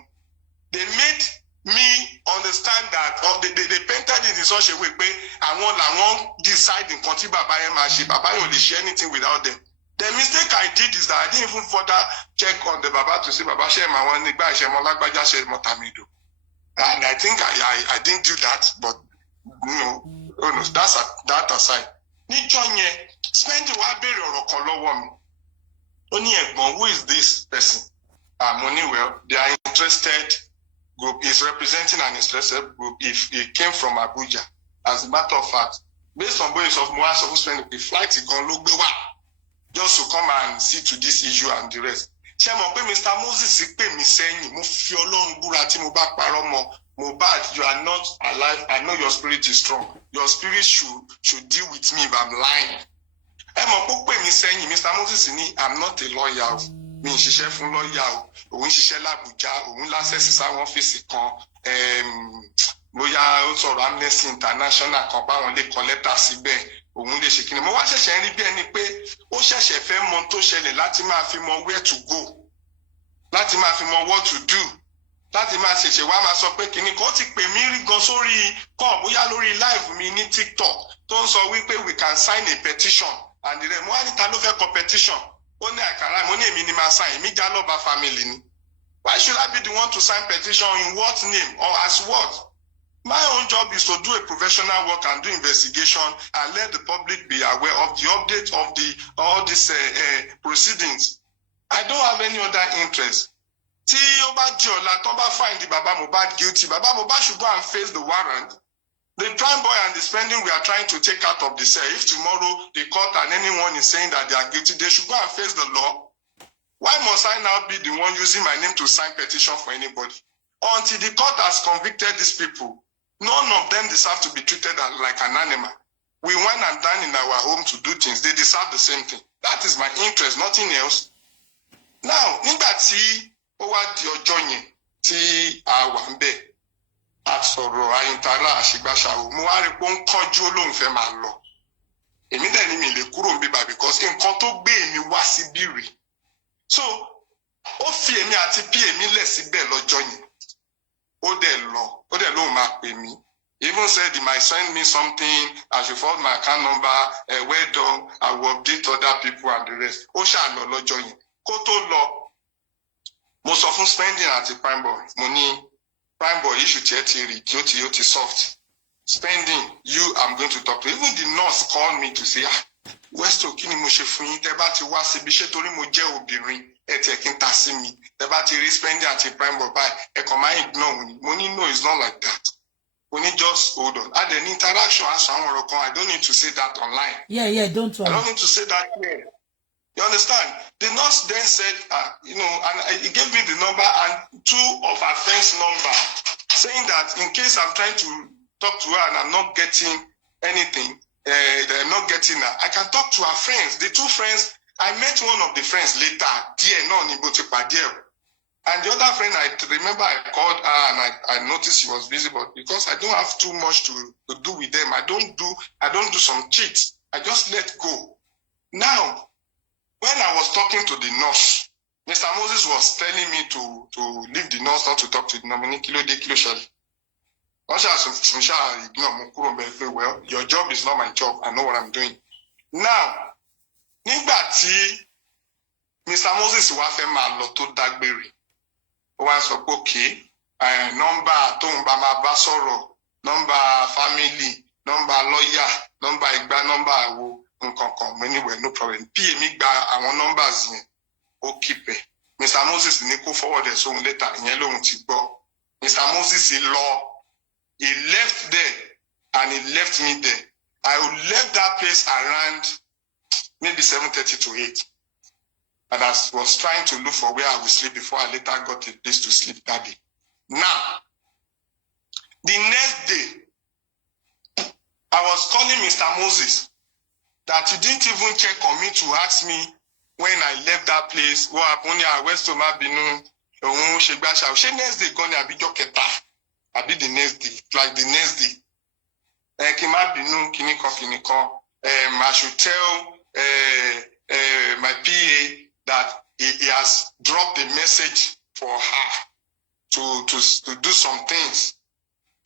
They made me understand that they painted it in such a way pé àwọn làwọn decide nǹkan tí bàbá yẹn máa ṣe, bàbá yẹn ò lè ṣe anything without them. The mistake I did is that I didn't even further check on the Baba to see Baba Shem I want Nigba Shem Olagbaja Shem Motamido. And I think I didn't do that, but that's that aside. Níjọ́ yẹn, Spending wa béèrè ọ̀rọ̀ kan lọ́wọ́ mi. Ó ní ẹ̀gbọ́n, who is this person? Money, well, they are interested group, is representing an interested group if he came from Abuja. As a matter of fact, based on ways of Moas of Spending, the flight is going to look just to come and see to this issue and the rest. Ṣé mo pé Mr. Moses pè mí sẹ́yìn, mo fi Ọlọ́run búra tí mo bá parọ́ mọ́ Mohbad, you are not alive. I know your spirit is strong. Your spirit should deal with me if I'm lying. Ẹ mọ̀ pé pè mí sẹ́yìn, Mr. Moses ní I'm not a lawyer. Mi ń ṣiṣẹ́ fún lawyer. Òun ṣiṣẹ́ l'Abuja, òun láṣẹ́sì sáwọn ọ́fíìsì kan. Bóyá ó sọ̀rọ̀ Amnesty International kan báwọn lè kọ lẹ́tà síbẹ̀. Òun lè ṣe kíni mo wá ṣẹ̀ṣẹ̀ rí bí ẹni pé ó ṣẹ̀ṣẹ̀ fẹ́ mọ tó ṣẹlẹ̀ láti máa fi mọ where to go, láti máa fi mọ what to do, láti máa ṣẹ̀ṣẹ̀ wá máa sọ pé kíni kan ó ti pè mí rí gan sórí kan bóyá lórí live mi ní TikTok tó ń sọ wípé we can sign a petition and the mo wá níta ló fẹ́ kọ petition ó ní àkàrà mo ní èmi ni máa sign èmi Jaloba family ni. Why should I be the one to sign petition in what name or as what? My own job is to do a professional work and do investigation and let the public be aware of the update of all these proceedings. I don't have any other interest. Tí ó bá di ọ̀la tó bá find the Baba Mohbad guilty, Baba Mohbad should go and face the warrant. The Prime Boy and the Spending we are trying to take out of the cell. If tomorrow the court and anyone is saying that they are guilty, they should go and face the law. Why must I now be the one using my name to sign petition for anybody? Until the court has convicted these people, none of them deserve to be treated like an animal. We went and done in our home to do things. They deserve the same thing. That is my interest, nothing else. Now, nígbà tí ó wá di ọjọ́ yẹn tí a wà ń bẹ̀, a sọ̀rọ̀ ayintara àṣìgbàṣàwò, mo wá rí pé ó ń kánjú olóhùn fẹ́ máa lọ. Èmi dẹ̀ ni mi lè kúrò ń bíbà because nǹkan tó gbé èmi wá síbí rèé. So, ó fi èmi àti pí èmi lẹ̀ síbẹ̀ lọ́jọ́ yẹn. Ó dẹ̀ lóhùn máa pè mí. He even said he might send me something, I should forward my account number, well done, I will update other people and the rest. Ó ṣáà lọ lọ́jọ́ yẹn. Kó tó lọ, mo sọ fún Spending àti Prime Boy, mo ní Prime Boy issue tí ẹ ti rí, tí ó ti soft. Spending, I'm going to talk to. Even the nurse called me to say, Westo, kí ni mo ṣe fún yín? Tẹ́ bá ti wá síbi ṣé torí mo jẹ́ obìnrin, ẹ tẹ̀ kí n ta sí mi. Tẹ́ bá ti rí Spending àti Prime Boy báyìí, ẹ kàn máa ignore mi. Mo ní no, it's not like that. We need just hold on. And then interaction as I don't need to say that online. Yeah, don't worry. I don't need to say that here. You understand? The nurse then said, and he gave me the number and two of her friends' number, saying that in case I'm trying to talk to her and I'm not getting anything, they're not getting her, I can talk to her friends. The two friends, I met one of the friends later, and the other friend, I remember I called her and I noticed she was busy, but because I don't have too much to do with them, I don't do some cheats. I just let go. Now, when I was talking to the nurse, Mr. Moses was telling me to leave the nurse, not to talk to the nominee, well, your job is not my job. I know what I'm doing. Now, nígbà tí Mr. Moses wá fẹ́ máa lọ tó dágbére. Ó wá sọ pé okay, nọ́mbà tóun bá máa bá sọ̀rọ̀, nọ́mbà family, nọ́mbà lawyer, nọ́mbà ìgbà, nọ́mbà àwo nǹkan kan. Anyway, no problem. PA mi gba àwọn numbers yẹn, ó keep ẹ̀. Mr. Moses ní kó forward ẹ̀ sóhun later, ìyẹn lòun ti gbọ́. Mr. Moses lọ, he left there and he left me there. I left that place around maybe 7:30 to 8. And I was trying to look for where I would sleep before I later got a place to sleep that day. Now, the next day, I was calling Mr. Moses that he didn't even check on me to ask me when I left that place, what happened. I went to Mabinu, next day gone, I'll be keta. I'll be the next day, like the next day. I should tell my PA that he has dropped a message for her to do some things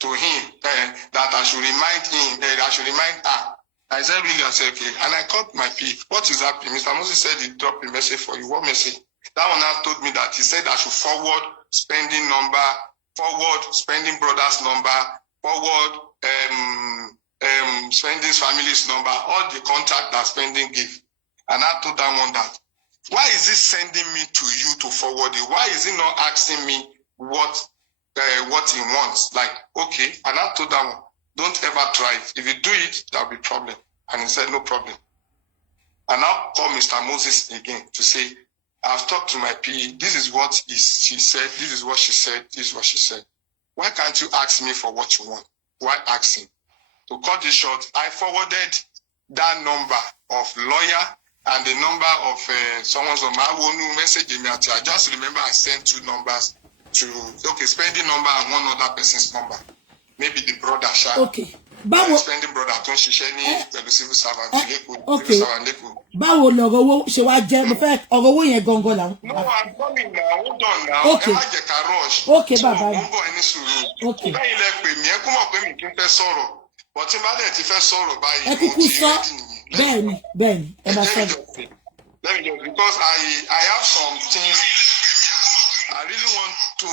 to him, that I should remind him, I should remind her. I said, really? I said, okay. And I called my PA. What is happening? Mr. Moses said he dropped a message for you. What message? That one now told me that he said I should forward spending number, forward spending brother's number, forward spending family's number, all the contact that spending give. And I told that one that, why is he sending me to you to forward it? Why is he not asking me what he wants? Like, okay. And I told that one, don't ever try it. If you do it, there'll be problem. And he said, no problem. And I'll call Mr. Moses again to say, I've talked to my PE. This is what she said. This is what she said. This is what she said. Why can't you ask me for what you want? Why ask him? To cut this short, I forwarded that number of lawyer and the number of someone's on my own message. I just remember I sent two numbers to, okay, spending number and one other person's number. Maybe the brother. Okay. Spending brother don't share any civil servant. Okay. Báwo lọ̀rọ̀ owó ṣe wá jẹ́ mo fẹ́ ọ̀rọ̀ owó yẹn gangan là. No, I'm coming now. Hold on now. Okay. Ẹ má jẹ́ ká rush. Okay, bàbá. Mo ń bọ̀ ẹni sùúrù. Okay. Bẹ́ẹ̀ ilẹ̀ pè mí, ẹ kú mọ̀ pé mi kì í fẹ́ sọ̀rọ̀. But tí n bá dẹ̀ ti fẹ́ sọ̀rọ̀ báyìí. Ẹ kúkú sọ. Bẹ́ẹ̀ni, ẹ máa sọ. Let me just, because I have some things I really want to.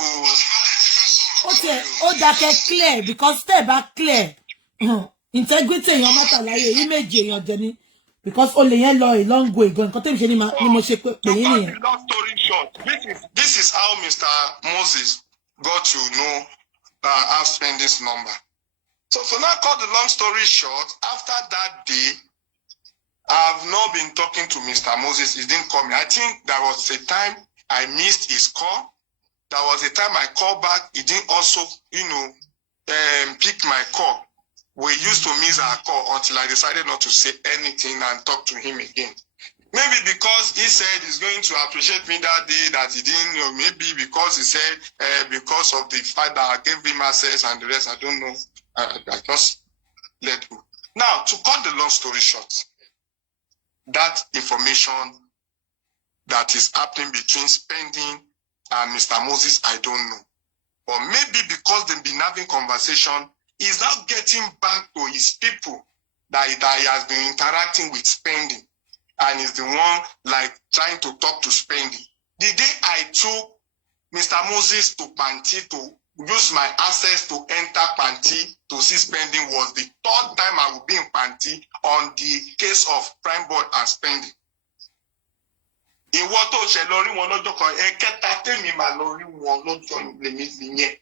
Okay, ó dákẹ́ clear because tẹ́ bá clear. Integrity èèyàn mọ́tà láyé image èèyàn jẹ ní because ó lè yẹn lọ a long way gan nǹkan tẹ́mi ṣe ni mo ṣe pé yín nìyẹn. Long story short, this is how Mr. Moses got to know our spending's number. So now cut the long story short, after that day, I've not been talking to Mr. Moses. He didn't call me. I think there was a time I missed his call. There was a time I called back. He didn't also, pick my call. We used to miss our call until I decided not to say anything and talk to him again. Maybe because he said he's going to appreciate me that day that he didn't know. Maybe because he said because of the fact that I gave him access and the rest, I don't know. I just let go. Now, to cut the long story short, that information that is happening between spending and Mr. Moses, I don't know. Or maybe because they've been having conversation, he's now getting back to his people that he has been interacting with spending. And is the one like trying to talk to spending. The day I took Mr. Moses to Panti to use my access to enter Panti to see spending was the third time I would be in Panti on the case of prime board and spending. Ìwọ tó ṣe lọ rí wọn lọ́jọ́ kan ẹ̀kẹta tèmi máa lọ rí wọn lọ́jọ́ lèmi nìyẹn.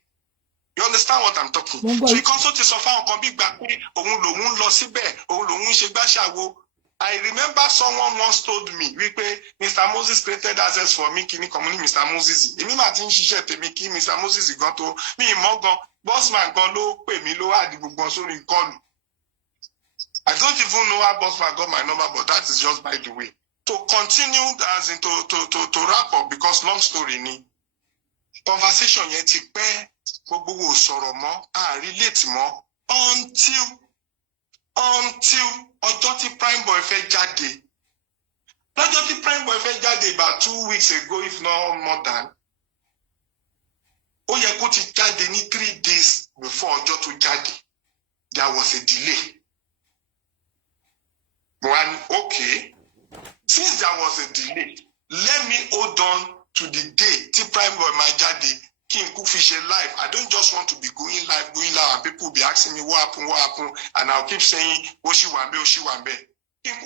You understand what I'm talking? So because ó ti sọ fáwọn kan bí gbà pé òun lòun lọ síbẹ̀ òun lòun ṣe gbàṣàwo. I remember someone once told me, Mr. Moses created access for me, kini community Mr. Moses. Èmi máa ti ń ṣiṣẹ́ tèmi kí Mr. Moses gan tó mi mọ̀ gan Bossman gan ló pè mí ló wà ní gbogbo sórí kọlù. I don't even know how Bossman got my number, but that is just by the way. To continue as in to wrap up because long story ni. Conversation yẹn ti pẹ́ gbogbo wo sọ̀rọ̀ mọ́, a relate mọ́ until ọjọ́ tí prime boy fẹ́ jáde. Lọ́jọ́ tí prime boy fẹ́ jáde about 2 weeks ago if not more than. Ó yẹ kó ti jáde ní 3 days before ọjọ́ tó jáde. There was a delay. One, okay. Since there was a delay, let me hold on to the day till Prime Boy my daddy King Kufish live. I don't just want to be going live, and people will be asking me what happened, and I'll keep saying Oshiwambe.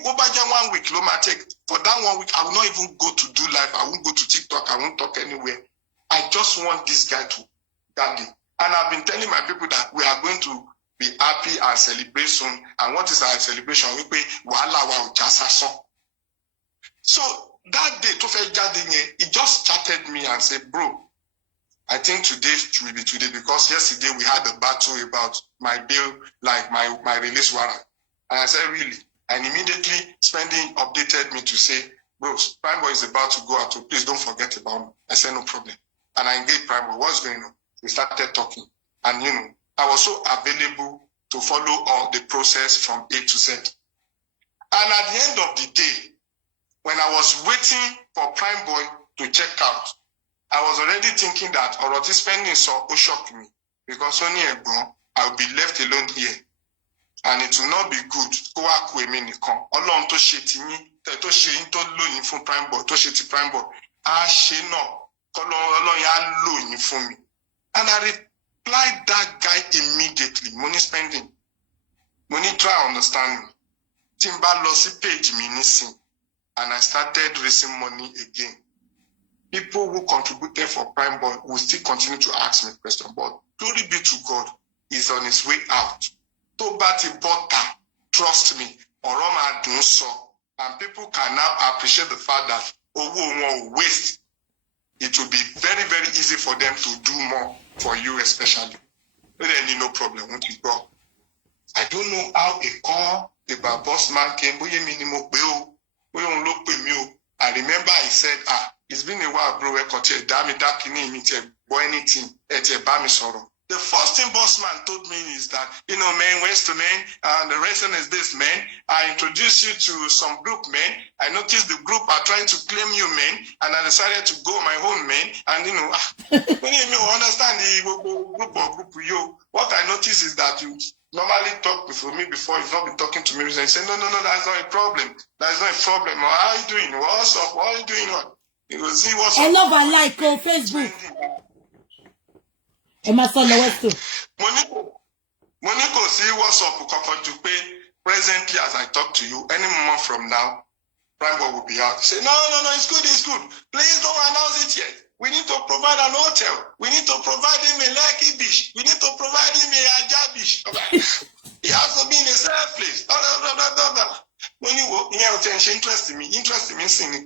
Over 1 week, take. For that 1 week, I will not even go to do live. I won't go to TikTok. I won't talk anywhere. I just want this guy to that day. And I've been telling my people that we are going to be happy and celebrate soon. And what is our celebration? We pay So that day, he just chatted me and said, bro, I think today will be today because yesterday we had a battle about my bill, like my release warrant. And I said, really? And immediately Spending updated me to say, bro, Prime Boy is about to go out, so please don't forget about me. I said, no problem. And I engaged Prime Boy. What's going on? We started talking. And, I was so available to follow all the process from A to Z. And at the end of the day, when I was waiting for Prime Boy to check out, I was already thinking that already Spending so shocked me because only I will be left alone here. And it will not be good. Go out with me, Nikon. Along to shit me, to shit to loan from Prime Boy, to shit Prime Boy. She no. Along for me. And I replied that guy immediately. Money Spending. Money try understand me. Timba lossy page me missing. And I started raising money again. People who contributed for Prime Boy will still continue to ask me questions. But glory be to God, he's on his way out. To batty butter, trust me, Oroma do so. And people can now appreciate the fact that won't waste. It will be very, very easy for them to do more for you, especially. But then no problem, won't you go? I don't know how a call about Bossman came. I remember I said, it's been a while, bro. The first thing Bossman told me is that, man, West man, and the reason is this, man. I introduced you to some group, man. I noticed the group are trying to claim you, man, and I decided to go my own, man. And, when you understand the group, what I noticed is that you normally talk with me before, you've not been talking to me. I say, no, that's not a problem. That's not a problem. How are you doing? What's up? What are you doing? You go see what's up. I love and like on Facebook. Monico, see what's up, presently as I talk to you, any moment from now, Prime Boy will be out. Say, no, it's good. Please don't announce it yet. We need to provide an hotel. We need to provide him a Lucky Beach. We need to provide him a Aja Beach. He has to be in a safe place. When you interest me, saying,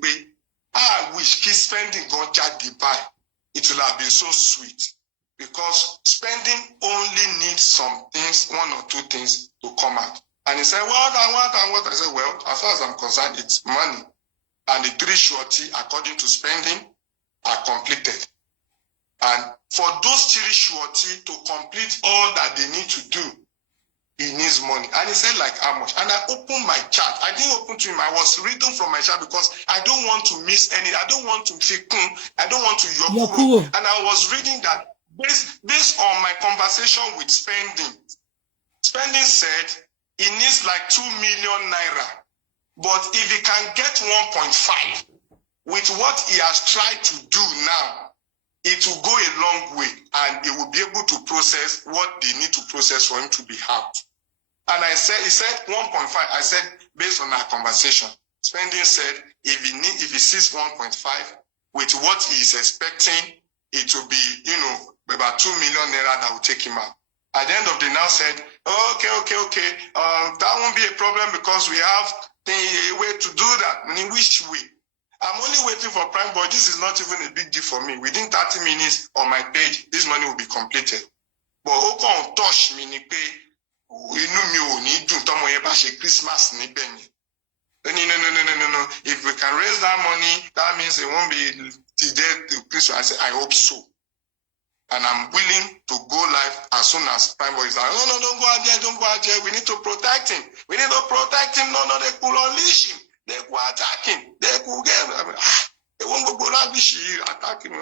I wish keep Spending got the buy. It will have been so sweet. Because Spending only needs some things, 1 or 2 things to come out. And he said, what? I said, well, as far as I'm concerned, it's money. And the 3 shorty, according to Spending, are completed. And for those 3 shorty to complete all that they need to do, he needs money. And he said, like, how much? And I opened my chat. I didn't open to him. I was reading from my chat because I don't want to miss any. I don't want to feel, I don't want to yokuru. And I was reading that based on my conversation with Spending said he needs like 2 million naira. But if he can get 1.5 with what he has tried to do now, it will go a long way and he will be able to process what they need to process for him to be out. And he said 1.5. I said, based on our conversation, Spending said if he sees 1.5 with what he is expecting, it will be, about 2 million naira that will take him out. At the end of the day, now said, okay. That won't be a problem because we have a way to do that. In which way? I'm only waiting for Prime Boy. This is not even a big deal for me. Within 30 minutes on my page, this money will be completed. But who can touch me? Christmas. No. If we can raise that money, that means it won't be delayed to Christmas. I said, I hope so. And I'm willing to go live as soon as Prime Boy is like, no, don't go out there. We need to protect him. No, they could unleash him. They could attack him. They could get him. They won't go attack him.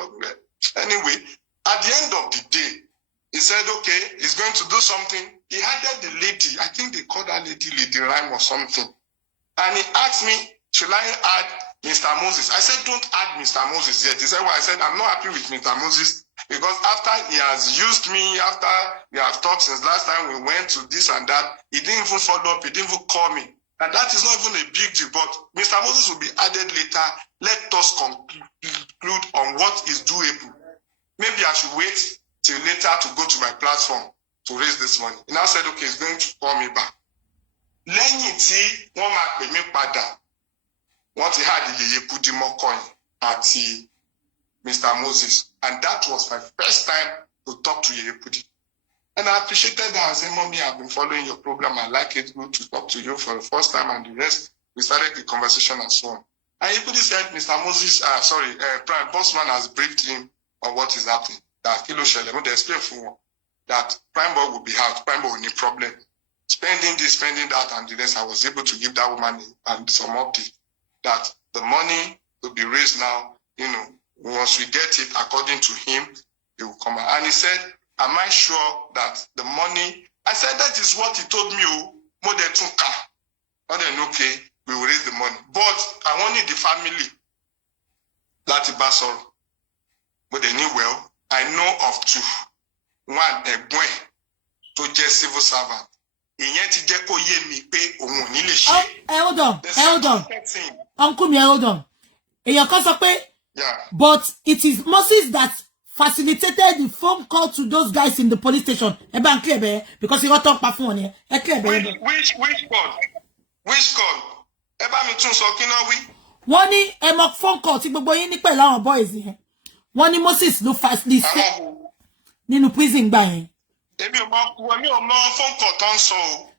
Anyway, at the end of the day, he said, okay, he's going to do something. He added the lady, I think they called that lady Rhyme or something. And he asked me, should I add Mr. Moses. I said, don't add Mr. Moses yet. He said, well, I said, I'm not happy with Mr. Moses because after he has used me, after we have talked since last time we went to this and that, he didn't even follow up, he didn't even call me. And that is not even a big deal, but Mr. Moses will be added later. Let us conclude on what is doable. Maybe I should wait till later to go to my platform to raise this money. He now said, okay, he's going to call me back. Lẹ́yìn tí wọ́n máa pè mí padà, wọ́n ti had Yeye Kudi Mokoyin àti Mr. Moses. And that was my first time to talk to Yeye Kudi. And I appreciated that. I said, Mommy, I've been following your program. I like it. Good to talk to you for the first time. And the rest, we started the conversation and so on. And Yeye Kudi said, Mr. Moses, Prime Bossman has briefed him on what is happening. That Kilo Shele, they explained for one, that Prime Boy will be out. Prime Boy will need problem. Spending this, spending that, and the rest, I was able to give that woman and some update that the money will be raised now, once we get it, according to him, it will come out. And he said, am I sure that the money, I said, that is what he told me, more than 2K. More than okay, we will raise the money. But I wanted the family, Lati Basoro, but they knew well. I know of two. One, a boy, to just civil servant. Hold on. Uncle me, hold on. Yeah. But it is Moses that facilitated the phone call to those guys in the police station. Because he got talk by phone here. Which call? Which call? One ni phone call tí gbogbo yín ní pẹ̀lú àwọn boys yẹn. One ni Moses ló facilitate nínú prison gbà yẹn. Èmi ò mọ phone call tó ń sọ o.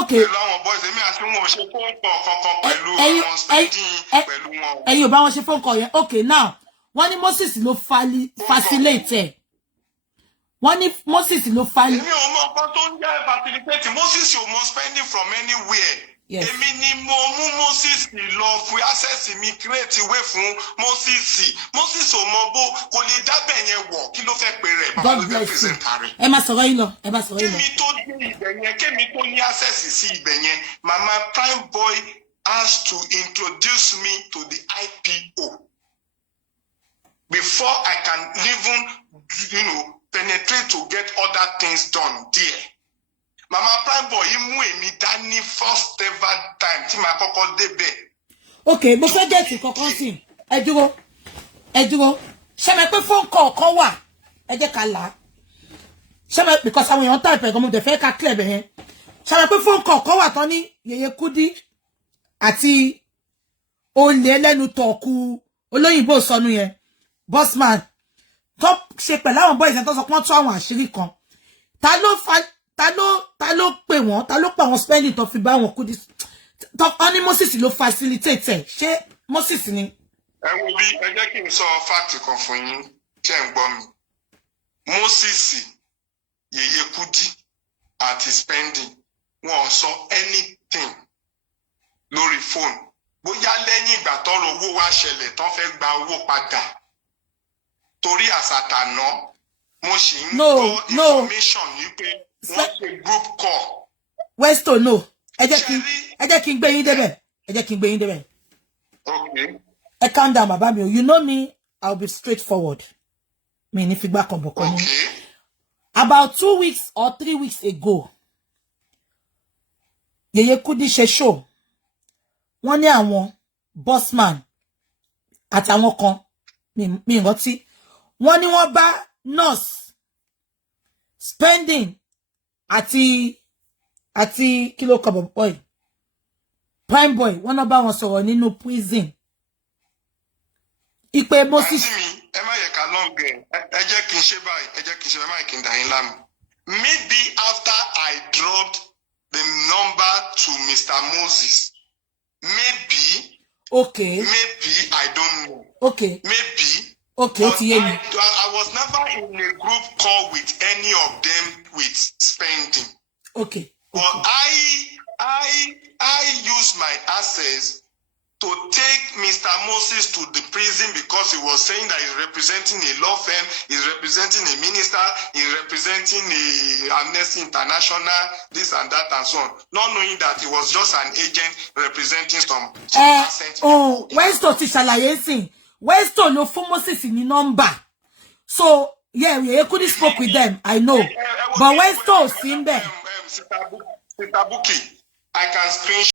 Okay. Pẹ̀lú àwọn boys èmi àti wọn ò ṣe phone call kankan pẹ̀lú àwọn spending pẹ̀lú wọn. Ẹ̀yin ò bá wọn ṣe phone call yẹn. Okay, now one ni Moses ló facilitate. One ni Moses ló Èmi ò mọ nǹkan tó ń jẹ́ facilitate. Moses ò mọ spending from anywhere. Yes. Èmi ni mo mú Moses lọ fún access mi create way fún Moses. Moses ò mọ bó kò lè dábẹ̀ yẹn wọ̀ kí ló fẹ́ pè rẹ̀ bàbá ló fẹ́ present rẹ̀. Ẹ má sọ̀rọ̀ yín lọ. Kémi tó dé ibẹ̀ yẹn, kémi tó ní access sí ibẹ̀ yẹn, Mama Prime Boy has to introduce me to the IPO before I can even, penetrate to get other things done there. Mama Prime Boy, mú èmi dání first ever time tí màá kọ́kọ́ débẹ̀. Okay, mo fẹ́ get kankan sí. Ẹ dúró. Ṣé mọ̀ pé phone call kan wà? Ẹ jẹ́ ká là. Ṣé mọ̀ because àwọn èèyàn type ẹ gan mo dẹ̀ fẹ́ ká clear bẹ̀ yẹn. Ṣé mọ̀ pé phone call kan wà tán ní Yeye Kudi àti olè lẹ́nu tọ̀kù olóyìnbó sọnù yẹn. Bossman. Tó ṣe pẹ̀lú àwọn boys tó sọ pé wọ́n tú àwọn àṣírí kan. Ta ló pè wọ́n, ta ló pa àwọn spending tó fi bá wọn Kudi tó ní Moses ló facilitate ṣé Moses ni. Ẹ wo bí ẹ jẹ́ kí n sọ fact kan fún yín tí ẹ ń gbọ́ mi. Moses, Yeye Kudi àti spending wọn ò sọ anything lórí phone. Bóyá lẹ́yìn ìgbà tọ́rọ̀ owó wá ṣẹlẹ̀ tán fẹ́ gba owó padà. Torí àsàtàná mo sì ń gbọ́ information yìí pé wọ́n ṣe group call. Westo no. Ẹ jẹ́ kí n gbé yín débẹ̀. Okay. Calm down, bàbá mi. You know me, I'll be straightforward. Mi ní figba kan boko ni. Okay. About 2 weeks or 3 weeks ago, Yeye Kudi ṣe show. Wọ́n ní àwọn Bossman àtàwọn kan mi rántí. Wọ́n ní wọ́n bá nurse spending àti kilo kobo boy Prime Boy wọ́n náà bá wọn sọ̀rọ̀ nínú prison. Ipe Moses ẹ má yẹ ká long ẹ jẹ́ kí n ṣe báyìí, ẹ jẹ́ kí n ṣe báyìí kí n dà yín láàmú. Maybe after I dropped the number to Mr. Moses, maybe. Okay. Maybe I don't know. Okay. Maybe. Okay, but I was never in a group call with any of them with spending. Okay. But I use my access to take Mr. Moses to the prison because he was saying that he's representing a law firm, he's representing a minister, he's representing a Amnesty International, this and that and so on. Not knowing that he was just an agent representing some percent. Where's to ṣàlàyé sìn? Where's to no fún Moses ní number? So, yeah, we couldn't spoke with them, I know. But where's to Simbe? Sister Buki, I can screenshot.